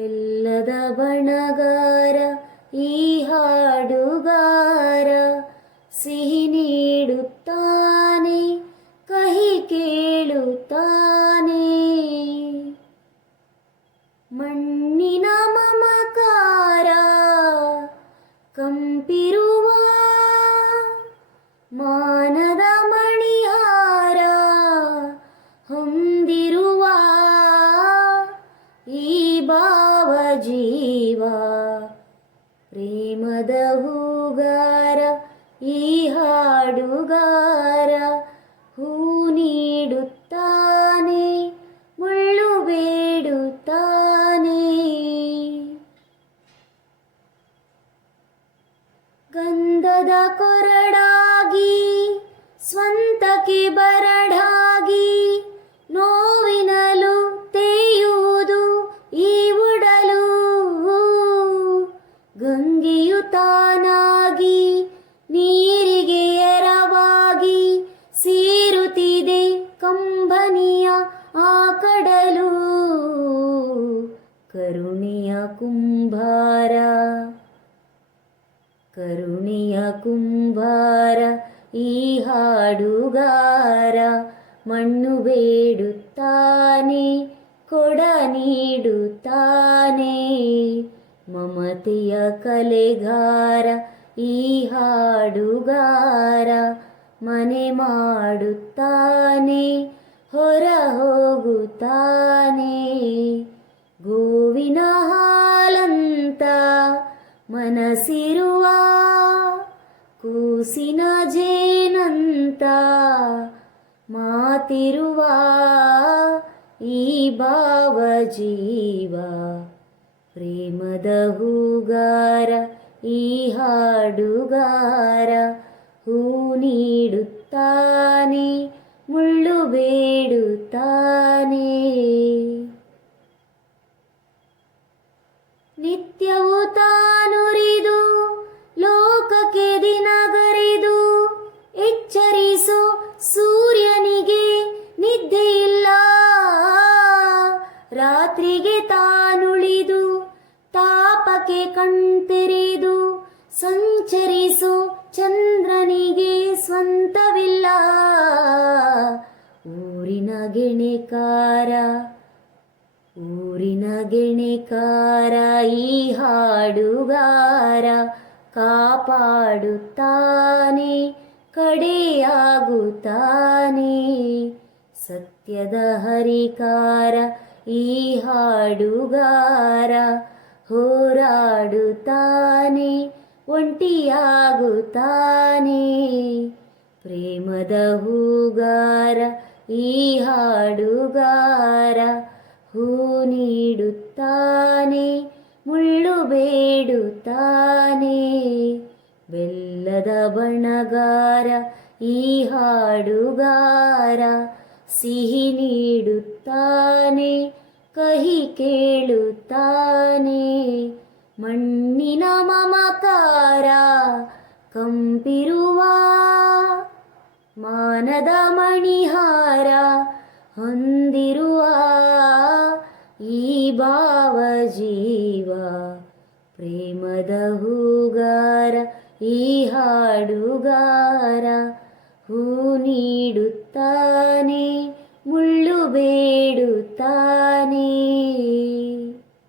ಬೆಲ್ಲದ ಬಣಗಾರ, ಈ ಹಾಡುಗಾರ ಸಿಹಿ ನೀಡುತ್ತಾನೆ, ಕಹಿ ಕೇಳುತ್ತಾನೆ. ಮಣ್ಣಿನ ಮಮಕಾರ ಕಂಪಿರುವ ಮಾನದ ಮಣಿಹಾರ ಹೊಂದಿರುವ ಈ ಭಾವ ಜೀವ ಪ್ರೇಮದ ಹೂಗಾರ ಈ ಹಾಡುಗಾರ ಹೂ ನೀಡುತ್ತಾನೆ ಮುಳ್ಳು ಬೇಡುತ್ತಾನೆ ಗಂಧದ ಕೊರಡಾಗಿ ಸ್ವಂತಕ್ಕೆ ಬರಡಾಗಿ ಗಂಗೆಯು ತಾನಾಗಿ ನೀರಿಗೆ ಎರವಾಗಿ ಸೇರುತ್ತಿದೆ ಕಂಬನಿಯ ಆ ಕಡಲು. ಕರುಣೆಯ ಕುಂಭಾರ ಕರುಣೆಯ ಕುಂಭಾರ, ಈ ಹಾಡುಗಾರ ಮಣ್ಣು ಬೇಡುತ್ತಾನೆ, ಕೊಡ ನೀಡುತ್ತಾನೆ. ಮಮತೆಯ ಕಲೆಗಾರ, ಈ ಹಾಡುಗಾರ ಮನೆ ಮಾಡುತ್ತಾನೆ, ಹೊರ ಹೋಗುತ್ತಾನೆ. ಗೋವಿನ ಹಾಲಂತ ಮನಸಿರುವ, ಕೂಸಿನ ಜೇನಂತ ಮಾತಿರುವ ಈ ಭಾವ ಜೀವ ಪ್ರೇಮದ ಹೂಗಾರ, ಈ ಹಾಡುಗಾರ ಹೂ ನೀಡುತ್ತಾನೆ, ಮುಳ್ಳು ಬೇಡುತ್ತಾನೆ. ನಿತ್ಯವೂ ತಾನುರಿದು, ಲೋಕಕ್ಕೆ ದಿನಗರಿದು, ಎಚ್ಚರಿಸು ಸೂರ್ಯನಿಗೆ ನಿದ್ದೆ ಇಲ್ಲ. ರಾತ್ರಿಗೆ ತಾನುಳಿದು ತಾಪಕ್ಕೆ ಕಣ್ತೆರೆದು, ಸಂಚರಿಸು ಚಂದ್ರನಿಗೆ ಸ್ವಂತವಿಲ್ಲ. ಊರಿನ ಗೆಣೆಕಾರ ಊರಿನ ಗೆಣೆಕಾರ ಈ ಹಾಡುಗಾರ ಕಾಪಾಡುತ್ತಾನೆ, ಕಡೆಯಾಗುತ್ತಾನೆ. ಸತ್ಯದ ಹರಿಕಾರ ಈ ಹಾಡುಗಾರ ಹೋರಾಡುತ್ತಾನೆ, ಒಂಟಿಯಾಗುತ್ತಾನೆ. ಪ್ರೇಮದ ಹೂಗಾರ, ಈ ಹಾಡುಗಾರ ಹೂ ನೀಡುತ್ತಾನೆ, ಮುಳ್ಳು ಬೇಡುತ್ತಾನೆ. ಬೆಲ್ಲದ ಬಣಗಾರ, ಈ ಹಾಡುಗಾರ ಸಿಹಿ ನೀಡುತ್ತಾನೆ. ಕಹಿ ಕೇಳುತ್ತಾನೆ. ಮಣ್ಣಿನ ಮಮಕಾರ ಕಂಪಿರುವ ಮಾನದ ಮಣಿಹಾರ ಹೊಂದಿರುವ ಈ ಭಾವ ಜೀವ ಪ್ರೇಮದ ಹೂಗಾರ, ಈ ಹಾಡುಗಾರ ಹೂ ನೀಡುತ್ತಾನೆ. മുള്ളുവേടുത്താനേ